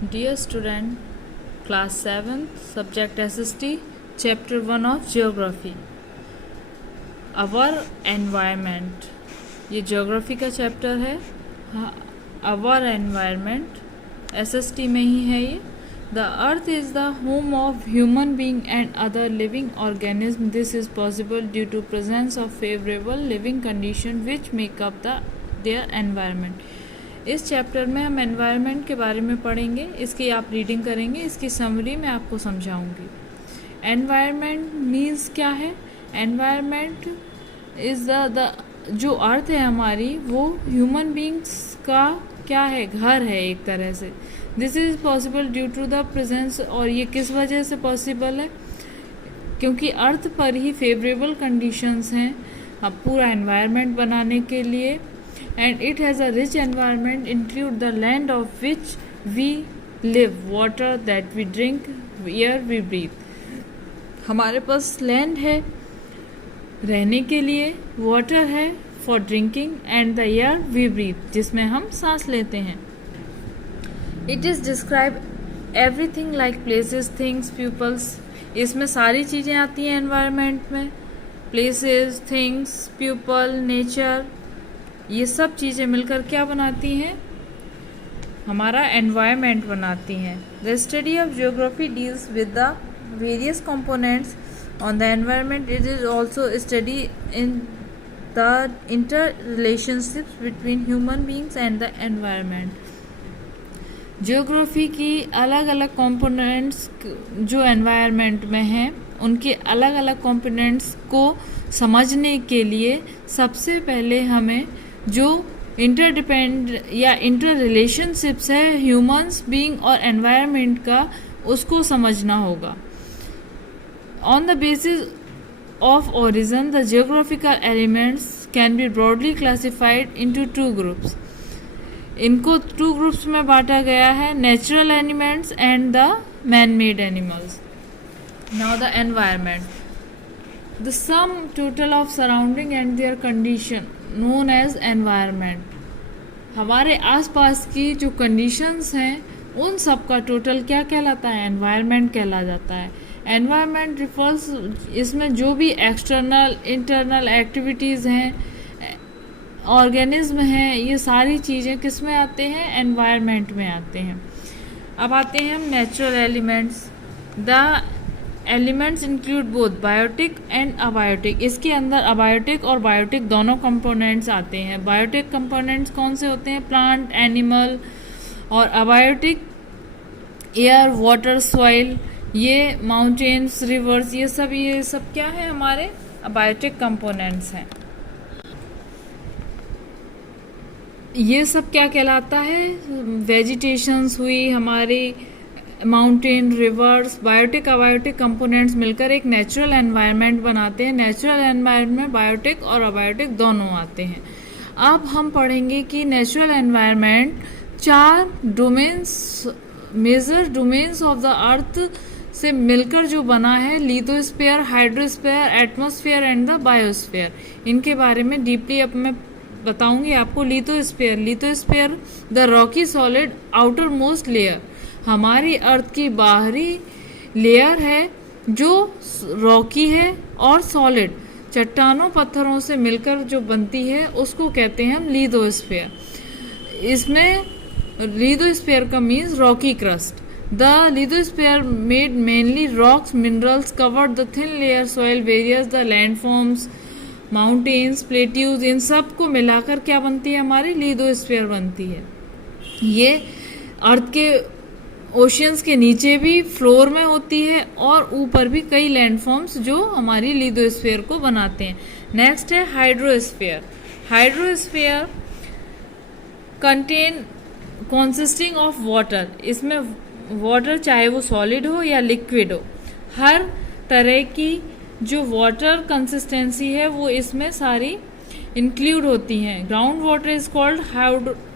Dear student, class 7th, subject SST, chapter 1 of geography. Our environment, ये geography का chapter है. Our environment SST में ही है ये. The earth is the home of human being and other living organisms. This is possible due to presence of favorable living condition which make up their environment. इस chapter में हम environment के बारे में पढ़ेंगे. इसकी आप रीडिंग करेंगे. इसकी समरी मैं आपको समझाऊंगी. एनवायरनमेंट मीन्स क्या है? एनवायरनमेंट इज़ द जो अर्थ है हमारी वो ह्यूमन बींग्स का क्या है? घर है एक तरह से. This is possible due to the presence. और ये किस वजह से पॉसिबल है? क्योंकि अर्थ पर ही फेवरेबल कंडीशंस हैं अब पूरा एनवायरनमेंट बनाने के लिए. And it has a rich environment, include the land of which we live, water that we drink, air we breathe. हमारे पास लैंड है रहने के लिए, वाटर है for drinking and the air we breathe जिसमें हम सांस लेते हैं. It is describe everything like places, things, peoples. इसमें सारी चीज़ें आती हैं एनवायरनमेंट में. प्लेसेस, थिंग्स, पीपल, नेचर, ये सब चीज़ें मिलकर क्या बनाती हैं? हमारा एनवायरनमेंट बनाती हैं. The study of geography deals with the various components on the environment. It is also study in the inter relationships between human beings and the environment. Geography की अलग अलग कंपोनेंट्स जो एनवायरनमेंट में हैं उनके अलग अलग कंपोनेंट्स को समझने के लिए सबसे पहले हमें जो इंटरडिपेंड या इंटर रिलेशनशिप्स है ह्यूमंस बीइंग और एनवायरनमेंट का उसको समझना होगा. On the basis of origin the geographical elements can be broadly classified into 2 groups. इनको 2 ग्रुप्स में बांटा गया है, natural elements and the man made animals. Now the environment, the sum total of surrounding and their condition known as environment. हमारे आसपास की जो conditions हैं उन सब का टोटल क्या कहलाता है? एनवायरनमेंट कहला जाता है. एनवायरनमेंट रिफर्स, इसमें जो भी एक्सटर्नल इंटरनल एक्टिविटीज़ हैं, ऑर्गेनिज्म हैं, ये सारी चीज़ें किस में आते हैं? एनवायरनमेंट में आते हैं. अब आते हैं हम natural elements. The elements include both biotic and abiotic. इसके अंदर अबायोटिक और बायोटिक दोनों कंपोनेंट्स आते हैं. बायोटिक कंपोनेंट्स कौन से होते हैं? Plant, animal. और अबायोटिक एयर, वाटर, सॉइल, ये माउंटेन्स, रिवर्स, ये सब क्या है? हमारे अबायोटिक कंपोनेंट्स हैं. ये सब क्या कहलाता है? वेजिटेशंस हुई हमारी, mountain, rivers. Biotic abiotic components मिलकर एक नेचुरल एनवायरनमेंट बनाते हैं. नेचुरल एनवायरनमेंट में बायोटिक और अबायोटिक दोनों आते हैं. अब हम पढ़ेंगे कि natural environment 4 domains, major domains of the earth से मिलकर जो बना है. Lithosphere, hydrosphere, atmosphere and the biosphere. इनके बारे में डीपली अब मैं बताऊंगी आपको. Lithosphere the rocky solid outermost layer. हमारी अर्थ की बाहरी लेयर है जो रॉकी है और सॉलिड चट्टानों पत्थरों से मिलकर जो बनती है उसको कहते हैं हम लिथोस्फीयर. इसमें लिथोस्फीयर का means rocky crust. The lithosphere made mainly rocks, minerals, covered the thin layer soil, various the landforms, mountains, plateaus. इन सब को मिलाकर क्या बनती है? हमारी लिथोस्फीयर बनती है. ये अर्थ के ओशियंस के नीचे भी फ्लोर में होती है और ऊपर भी कई लैंडफॉर्म्स जो हमारी लिथोस्फीयर को बनाते हैं. नेक्स्ट है hydrosphere. Hydrosphere contain consisting of water. इसमें वाटर चाहे वो सॉलिड हो या लिक्विड हो, हर तरह की जो वाटर कंसिस्टेंसी है वो इसमें सारी इंक्लूड होती हैं. Ground water is called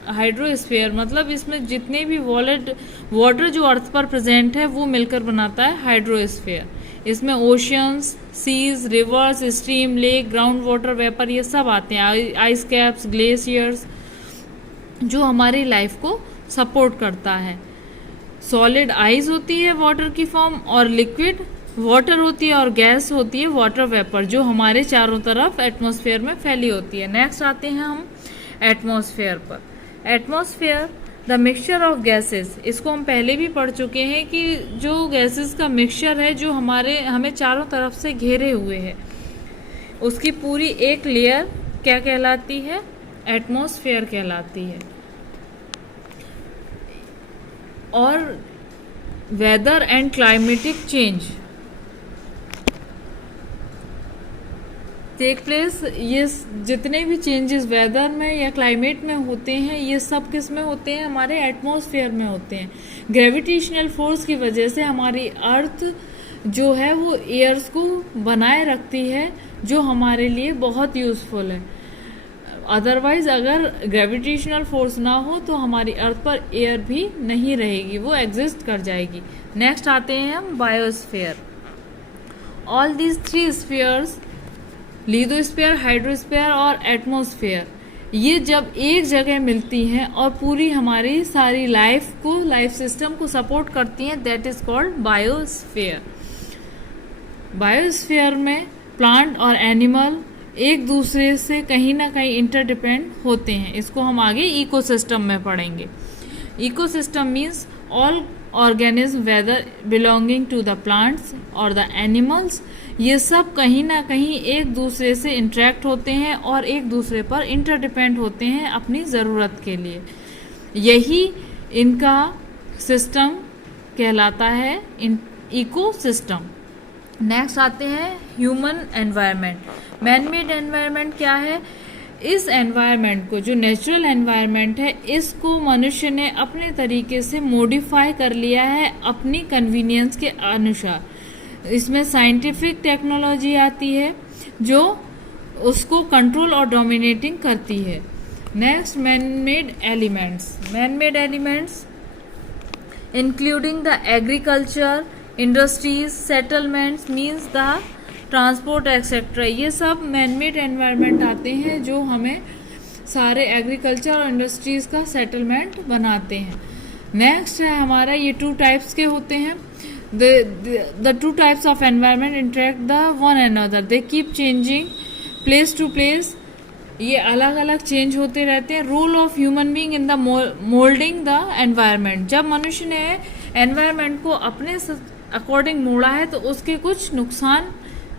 hydrosphere. मतलब इसमें जितने भी वाटर जो अर्थ पर प्रेजेंट है वो मिलकर बनाता है हाइड्रोस्फीयर. इसमें oceans, seas, rivers, stream, lake, ground water vapour ये सब आते हैं. आइस कैप्स, ग्लेशियर्स जो हमारी लाइफ को सपोर्ट करता है. सॉलिड आइस होती है वाटर की फॉर्म, और लिक्विड वाटर होती है, और गैस होती है वाटर वेपर, जो हमारे चारों तरफ एटमॉस्फेयर में फैली होती है। नेक्स्ट आते हैं हम एटमॉस्फेयर पर। Atmosphere the mixture of gases, इसको हम पहले भी पढ़ चुके हैं कि जो गैसेस का मिक्सचर है जो हमें चारों तरफ से घेरे हुए है, उसकी पूरी एक लेयर क्या कहलाती है? एटमॉस्फेयर कहलाती है। और weather and climatic change take place, ये जितने भी चेंजेस वेदर में या क्लाइमेट में होते हैं, ये सब किस में होते हैं? हमारे एटमॉस्फेयर में होते हैं। ग्रेविटेशनल फोर्स की वजह से हमारी अर्थ जो है वो एयर्स को बनाए रखती है, जो हमारे लिए बहुत यूज़फुल है। अदरवाइज अगर ग्रेविटेशनल फोर्स ना हो तो हमारी अर्थ पर एयर भी नहीं रहेगी, वो एग्जिस्ट कर जाएगी। नेक्स्ट आते हैं हम biosphere. All these three spheres, lithosphere, hydrosphere और एटमॉस्फेयर, ये जब एक जगह मिलती हैं और पूरी हमारी सारी लाइफ सिस्टम को सपोर्ट करती हैं, that is called biosphere. Biosphere में प्लांट और एनिमल एक दूसरे से कहीं ना कहीं इंटरडिपेंड होते हैं। इसको हम आगे इकोसिस्टम में पढ़ेंगे। Ecosystem means all organism whether belonging to the plants और द एनिमल्स, ये सब कहीं ना कहीं एक दूसरे से इंटरेक्ट होते हैं और एक दूसरे पर इंटरडिपेंड होते हैं अपनी ज़रूरत के लिए। यही इनका सिस्टम कहलाता है इकोसिस्टम। नेक्स्ट आते हैं human environment. Man made environment क्या है? इस एनवायरनमेंट को, जो नेचुरल एनवायरनमेंट है, इसको मनुष्य ने अपने तरीके से मॉडिफाई कर लिया है अपनी कन्वीनियंस के अनुसार। इसमें साइंटिफिक टेक्नोलॉजी आती है जो उसको कंट्रोल और डोमिनेटिंग करती है। Next, man made elements. Man made elements including the agriculture, industries, settlements means the transport etcetera, ये सब मैन मेड एनवायरनमेंट आते हैं जो हमें सारे एग्रीकल्चर और इंडस्ट्रीज का सेटलमेंट बनाते हैं। नेक्स्ट है हमारा, ये टू टाइप्स के होते हैं। The two types of environment interact the one another, they keep changing place to place, ये अलग अलग चेंज होते रहते हैं। Role of human being in the moulding the environment, जब मनुष्य ने एनवायरनमेंट को अपने अकॉर्डिंग मोड़ा है तो उसके कुछ नुकसान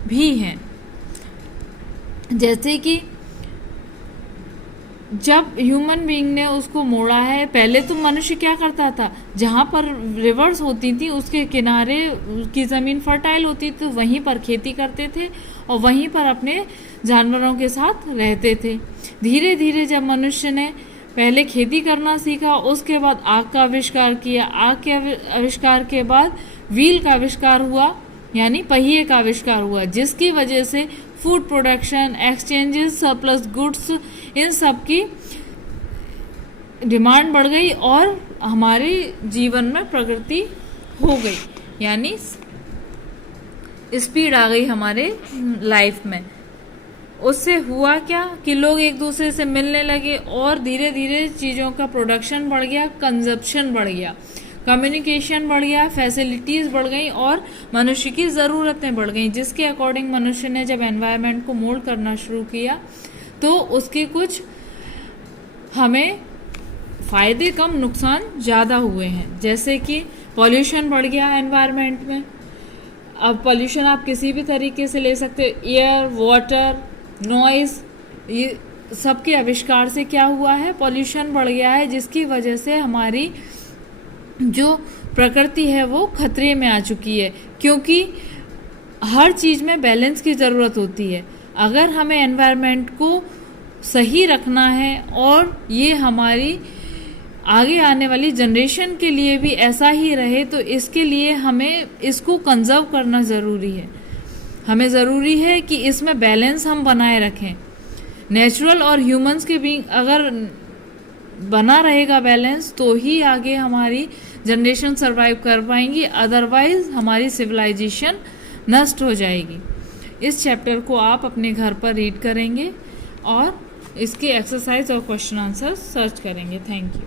भी हैं। जैसे कि जब ह्यूमन बीइंग ने उसको मोड़ा है, पहले तो मनुष्य क्या करता था, जहाँ पर रिवर्स होती थी उसके किनारे की ज़मीन फर्टाइल होती तो वहीं पर खेती करते थे और वहीं पर अपने जानवरों के साथ रहते थे। धीरे धीरे जब मनुष्य ने पहले खेती करना सीखा, उसके बाद आग का आविष्कार किया, आग के आविष्कार के बाद व्हील का आविष्कार हुआ, यानी पहिए का आविष्कार हुआ, जिसकी वजह से food production, exchanges, surplus goods, इन सब की डिमांड बढ़ गई और हमारे जीवन में प्रगति हो गई, यानी स्पीड आ गई हमारे लाइफ में। उससे हुआ क्या कि लोग एक दूसरे से मिलने लगे और धीरे धीरे चीज़ों का प्रोडक्शन बढ़ गया, कंजप्शन बढ़ गया, कम्युनिकेशन बढ़ गया, फैसिलिटीज़ बढ़ गई और मनुष्य की ज़रूरतें बढ़ गई, जिसके अकॉर्डिंग मनुष्य ने जब एनवायरनमेंट को मोल्ड करना शुरू किया तो उसके कुछ हमें फ़ायदे कम, नुकसान ज़्यादा हुए हैं। जैसे कि पॉल्यूशन बढ़ गया एनवायरनमेंट में। अब पॉल्यूशन आप किसी भी तरीके से ले सकते हो, एयर, वाटर, नॉइज़, ये सबके आविष्कार से क्या हुआ है, पॉल्यूशन बढ़ गया है, जिसकी वजह से हमारी जो प्रकृति है वो खतरे में आ चुकी है, क्योंकि हर चीज़ में बैलेंस की ज़रूरत होती है। अगर हमें एनवायरनमेंट को सही रखना है और ये हमारी आगे आने वाली जनरेशन के लिए भी ऐसा ही रहे, तो इसके लिए हमें इसको कंजर्व करना ज़रूरी है। हमें ज़रूरी है कि इसमें बैलेंस हम बनाए रखें। नेचुरल और ह्यूमंस के बीच अगर बना रहेगा बैलेंस तो ही आगे हमारी जनरेशन सरवाइव कर पाएंगी, अदरवाइज हमारी सिविलाइजेशन नष्ट हो जाएगी। इस चैप्टर को आप अपने घर पर रीड करेंगे और इसके एक्सरसाइज और क्वेश्चन आंसर सर्च करेंगे। Thank you.